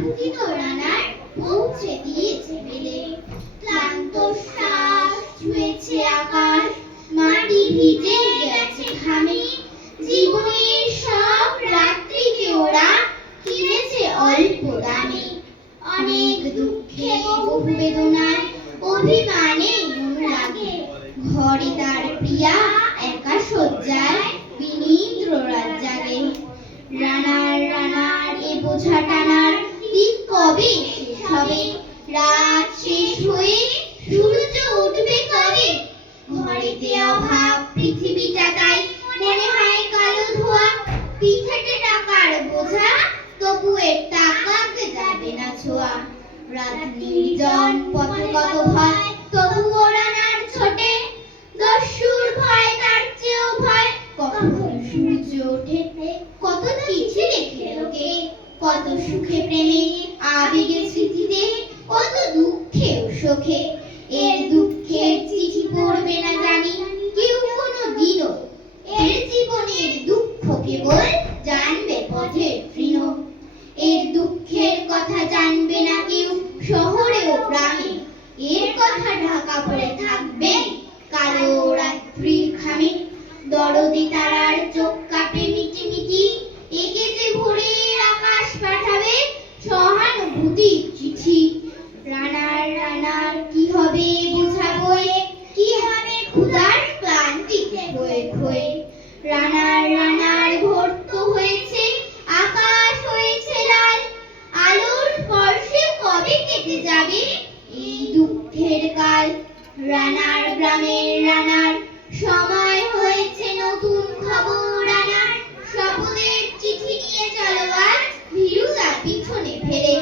আলোকিত রানার পৌঁছে দিয়েছে মেলে। ক্লান্ত শ্বাস ছুঁয়েছে আকাশ, মাটি ভিজে গেছে ঘামে। জীবনের সব রাত্রিকে ওরা কিনেছে অল্প দামে। অনেক দুঃখে বহু বেদনায় অভিমানে অনুরাগে, ঘরে তার প্রিয়া একা শয্যায় বিনীন্দ্র রাত জাগে। রানার এ বোঝা টানার দিন কবে শেষ হবে? রাত শেষ হয়ে সূর্য উঠবে কবে? ঘরেতে অভাব, পৃথিবীটা তাই মনে হয় কালো ধোয়া। পিঠেতে টাকার বোঝা, তবু এর টাকাকে যাবে না ছোঁয়া। রাত নির্জন, পথে কত ভয়, তবুও রানার ছোটে। দস্যুর ভয় তার চেয়েও ভয়, কখন সূর্য ওঠে। কত চিঠি লেখে লোকে, কত সুখে প্রেমে আবেগে স্মৃতিতে, কত দুঃখে ও শোকে। এর দুঃখের চিঠি পড়বে না জানি কেউ কোনো দিনও। এর জীবনের দুঃখ কেবল জানবে পথের তৃণ। এর দুঃখের কথা জানবে না কেউ শহরে ও গ্রামে। এর কথা ঢাকা পড়ে থাকবে কালো রাত্রির ঘামে। দরদি তারার চোখ কাঁপে মিটিমিটি, একে যে ভোরের আকাশ পাঠাবে সহানুভূতির চিঠি। রানার কি হবে বোঝাবই, কি হবে ক্ষুধার ক্লান্তিতে হয়ে হয়ে। রানার ভোর তো হয়েছে, আকাশ হয়েছে লাল। আলোর স্পর্শে কবে কেটে যাবে এই দুঃখের কাল। রানার গ্রামের রানার সময় হয়েছে নতুন খবর আনার। শপথের চিঠি নিয়ে চলো আজ ভীরুতা পিছনে ফেলে।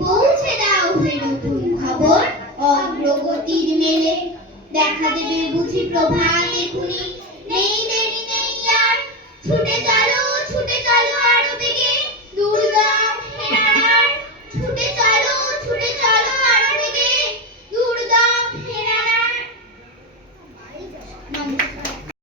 পৌঁছে দাও হে নতুন খবর অগ্রগতির মেলে। দেখা দেবে বুঝি প্রভাত এখুনি, নেই দেরি নেই আর, ছুটে চল